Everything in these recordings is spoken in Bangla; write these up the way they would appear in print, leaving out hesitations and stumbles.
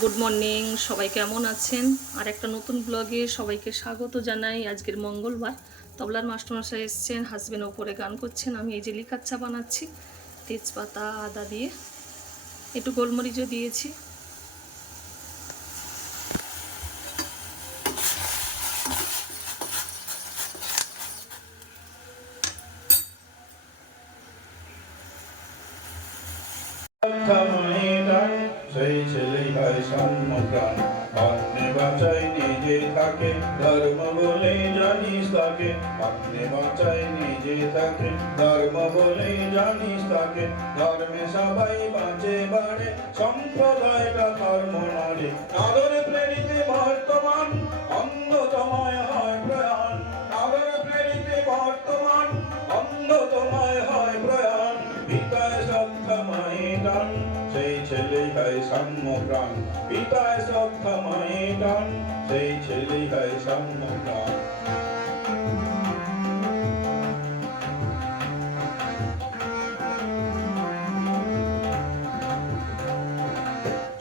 গুড মর্নিং, সবাই কেমন আছেন? আর একটা নতুন ব্লগে সবাইকে স্বাগত জানাই। আজকের মঙ্গলবার, তবলার মাস্টারমশাই এসছেন, হাজবেন্ড ওপরে গান করছেন, আমি এই যে লিকার চা বানাচ্ছি তেজপাতা আদা দিয়ে, একটু গোলমরিচও দিয়েছি। সেই ছেলেই হয় সম্মুখান অন্যে বাঁচাই নিজে থাকে ধর্ম বলে জানিস তাকে অন্যে বাঁচাই নিজে থাকে ধর্ম বলে জানিস তাকে ধর্মে সবাই বাঁচে বাড়ে সম্প্রদায়টা ধর্ম নারে নাগরে প্রেরিতে বর্তমান অন্যতময় হয় প্রয়াণ নাগরে প্রেরিতে বর্তমান অন্যতময় হয় প্রয়াণ পিতায় শ্রদ্ধা মায়ে টান সেই ছেলেই হয় সাম্যপ্রাণ পিতায় শ্রদ্ধা মায়ে টান সেই ছেলেই হয় সাম্যপ্রাণ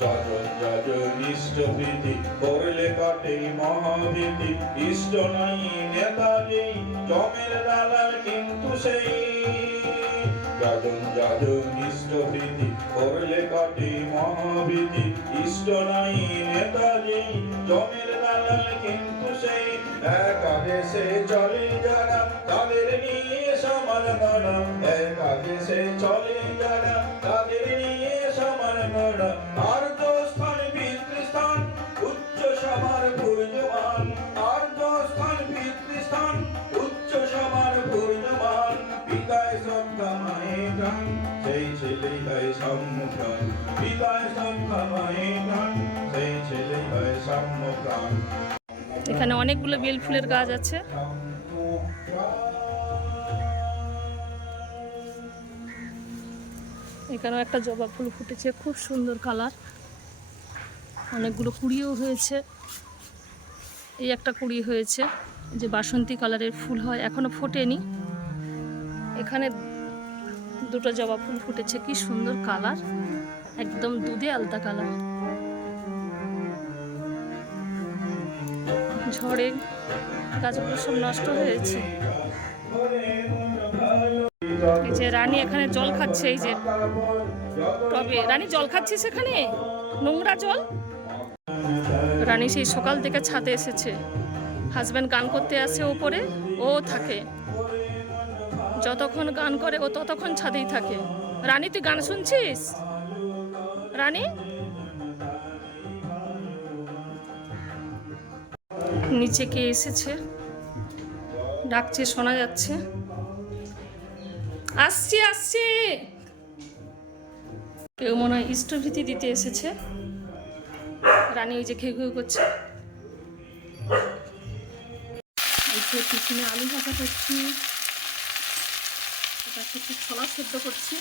যজন যজন ইষ্টপ্রীতি করলে কাটে মহাভীতি ইষ্ট নাই নেতা যেই জমের দালাল কিন্তু সেই যজন যজন ইষ্টপ্রীতি করলে কাটে মহাভীতি ইষ্ট নাই নেতা যেই জমের দালাল কিন্তু সেই একাদেশে চলে যারা তাদের নিয়ে সমান গণা একাদেশে চলে যারা তাদের নিয়ে সমান গণা আর স্থান পিতৃস্থান উচ্চ সবার পূর্যমান আর স্থান পিতৃস্থান উচ্চ সবার পূর্যমান পিতায় শ্রদ্ধা মায়ে প্রাণ সেই ছেলেই হয় সম্মুখান পিতায় শ্রদ্ধা মায়ে প্রাণ সেই ছেলেই হয় সম্মুখান। এখানে অনেকগুলো বেল ফুলের গাছ আছে। এখানেও একটা জবা ফুল ফুটেছে, খুব সুন্দর কালার, অনেকগুলো কুড়িও হয়েছে। এই একটা কুড়ি হয়েছে, যে বাসন্তী কালারের ফুল হয়, এখনো ফোটেনি। এখানে দুটো জবা ফুল ফুটেছে, কি সুন্দর কালার, একদম দুধে আলতা কালার। ঝড়ে গাছগুলো সব নষ্ট হয়েছে। এই যে রানী এখানে জল খাচ্ছে, এই যে টবে রানী জল খাচ্ছিস, এখানে নোংরা জল। রানী সেই সকাল থেকে ছাদে এসেছে, হাজব্যান্ড গান করতে আসে ওপরে, ও থাকে, যতক্ষণ গান করে ও ততক্ষণ ছাদেই থাকে। রানী তুই গান শুনছিস? রানী নিচে কে এসেছে, ডাকছে, শোনা যাচ্ছে, আসছি আসছি। কেউ মনে হয় ইষ্টভীতি দিতে এসেছে। রানী ওই যে ঘেউ ঘেউ করছে। টিফিনে আলু ভাজা করছি, এটা একটু ছোলা সেদ্ধ করছি।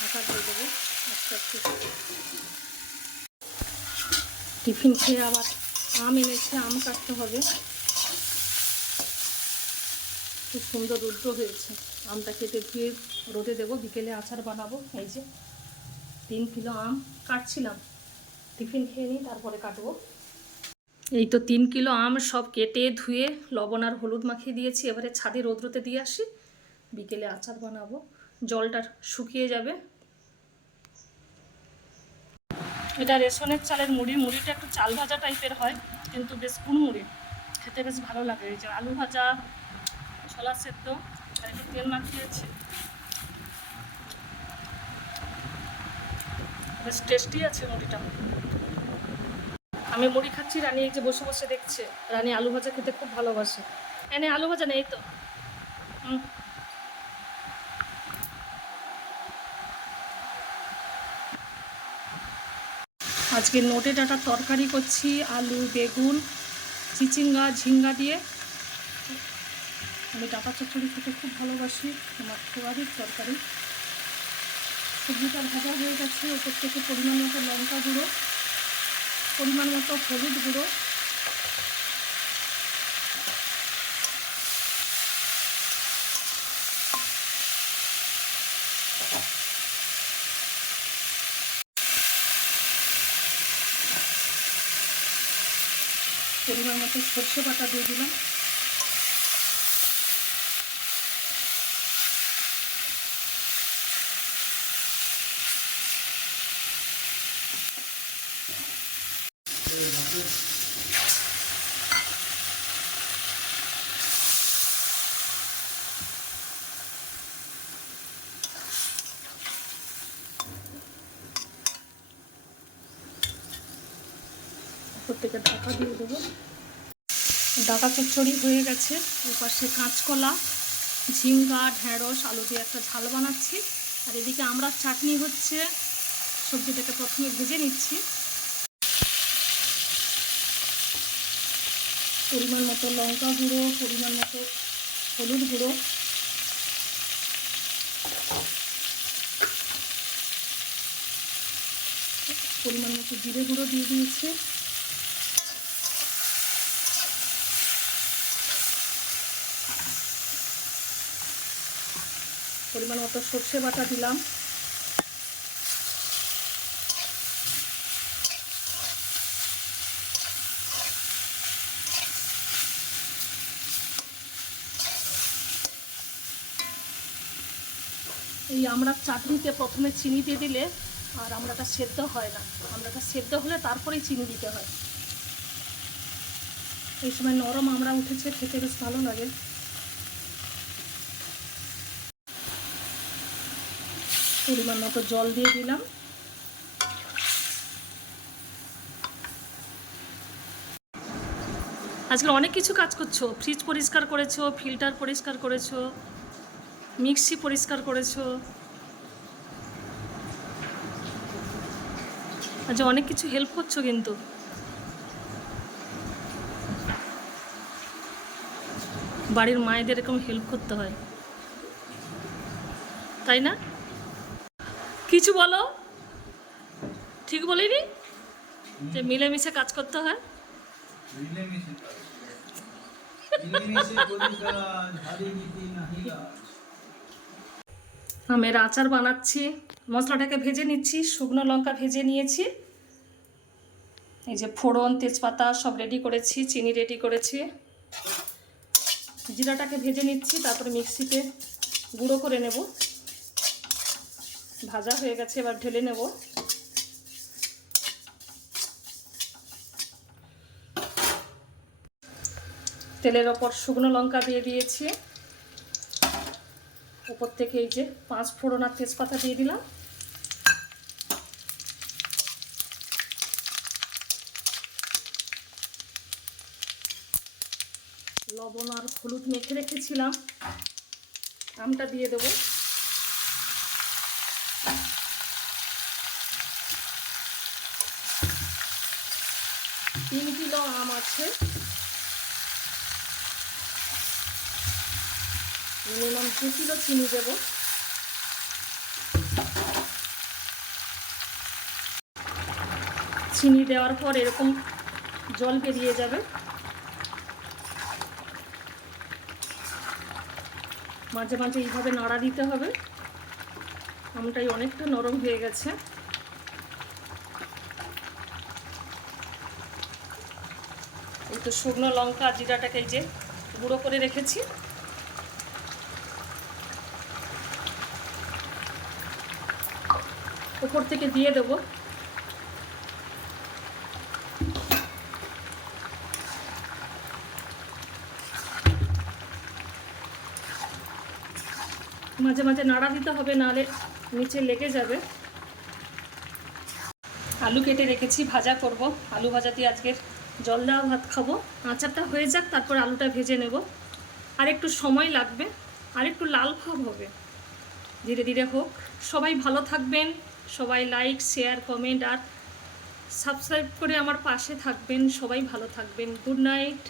ঢাকা দিয়ে দেবো আস্তে আস্তে। টিফিন খেয়ে আবার আম এনেছে, আম কাটতে হবে। খুব সুন্দর রৌদ্র হয়েছে, আমটা কেটে ধুয়ে রোদে দেবো, বিকেলে আচার বানাবো। এই যে 3 কিলো আম কাটছিলাম, টিফিন খেয়ে নিই তারপরে কাটবো। এই তো 3 কিলো আম সব কেটে ধুয়ে লবণ আর হলুদ মাখিয়ে দিয়েছি। এবারে ছাদে রোদ্রতে দিয়ে আসি, বিকেলে আচার বানাবো, জলটা শুকিয়ে যাবে। এটা রেশনের চালের মুড়ি, মুড়িটা একটু চাল ভাজা টাইপের হয়, কিন্তু বেশ কুড়মুড়ি, খেতে বেশ ভালো লাগে। এই যে আলু ভাজা, ছোলা সেদ্ধ আর একটু তেল মাখিয়েছি, বেশ টেস্টি আছে মুড়িটা। আমি মুড়ি খাচ্ছি, রানী এই যে বসে বসে দেখছে। রানী আলু ভাজা খেতে খুব ভালোবাসে। এনে আলু ভাজা নেই তো। আজকে নোটে ডাঁটার তরকারি করছি, আলু, বেগুন, চিচিঙ্গা, ঝিঙ্গা দিয়ে। আমি ডাটা চচ্চড়ি খেতে খুব ভালোবাসি, আমার ফেভারিট তরকারি। সবজিটা ভাজা হয়ে গেছে, ওপর থেকে পরিমাণ মতো লঙ্কা গুঁড়ো, পরিমাণ মতো হলুদ গুঁড়ো, পরিমাণ মতো সর্ষে বাটা দিয়ে দিলাম। প্রত্যেকে ঢাকা দিয়ে দেবো। ডাটা চচ্চড়ি হয়ে গেছে। এপাশে কাঁচকলা, ঝিঙ্গা, ঢেঁড়স, আলু দিয়ে একটা ঝাল বানাচ্ছি। আর এদিকে আমরা চাটনি হচ্ছে। সবজিটাকে প্রথমে ভেজে নিচ্ছি। পরিমাণ মতো লঙ্কা গুঁড়ো, পরিমাণ মতো হলুদ গুঁড়ো, পরিমাণ মতো জিরে গুঁড়ো দিয়ে দিয়েছি। পরিমাণ মতো সর্ষে বাটা দিলাম। এই আমড়ার চাটনিতে প্রথমে চিনি দিয়ে দিলে আর আমড়াটা সেদ্ধ হয় না। আমড়াটা সেদ্ধ হলে তারপরেই চিনি দিতে হয়। এই সময় নরম আমড়া উঠেছে, খেতে বেশ ভালো লাগে। পরিমাণ মতো জল দিয়ে দিলাম। আজকে অনেক কিছু কাজ করছো, ফ্রিজ পরিষ্কার করেছো, ফিল্টার পরিষ্কার করেছো, মিক্সি পরিষ্কার করেছো, আজ অনেক কিছু হেল্প করছো কিন্তু। বাড়ির মায়েদের এরকম হেল্প করতে হয়, তাই না? কিছু বলো, ঠিক বলিনি যে মিলেমিশে কাজ করতে হয়? আমের আচার বানাচ্ছি। মশলাটাকে ভেজে নিচ্ছি। শুকনো লঙ্কা ভেজে নিয়েছি, এই যে ফোড়ন, তেজপাতা সব রেডি করেছি, চিনি রেডি করেছি। জিরাটাকে ভেজে নিচ্ছি, তারপরে মিক্সিতে গুঁড়ো করে নেব। ভাজা হয়ে গেছে, এবার ঢেলে নেব। তেলের ওপর শুকনো লঙ্কা দিয়ে দিয়েছি, ওপর থেকে এই যে 5 ফোড়ন আর তেজপাতা দিয়ে দিলাম। লবণ আর হলুদ মেখে রেখেছিলাম, আমটা দিয়ে দেবো। তিন কিলো আম আছে, মিনিমাম 2 কিলো চিনি দেব। চিনি দেওয়ার পর এরকম জল বেরিয়ে যাবে। মাঝে মাঝে এইভাবে নাড়া দিতে হবে। আমটাই অনেকটা নরম হয়ে গেছে। এই তো শুকনো লঙ্কা জিরাটাকে এই যে গুঁড়ো করে রেখেছি, উপর থেকে দিয়ে দেব। মাঝে মাঝে নাড়া দিতে হবে, নাহলে নিচে লেগে যাবে। আলু কেটে রেখেছি, ভাজা করব। আলু ভাজা দিয়ে আজকের জল দেওয়া ভাত খাবো। আচারটা হয়ে যাক, তারপর আলুটা ভেজে নেব। আর একটু সময় লাগবে, আর একটু লাল ভাব হবে, ধীরে ধীরে হোক। সবাই ভালো থাকবেন, সবাই লাইক, শেয়ার, কমেন্ট আর সাবস্ক্রাইব করে আমার পাশে থাকবেন। সবাই ভালো থাকবেন। Good night.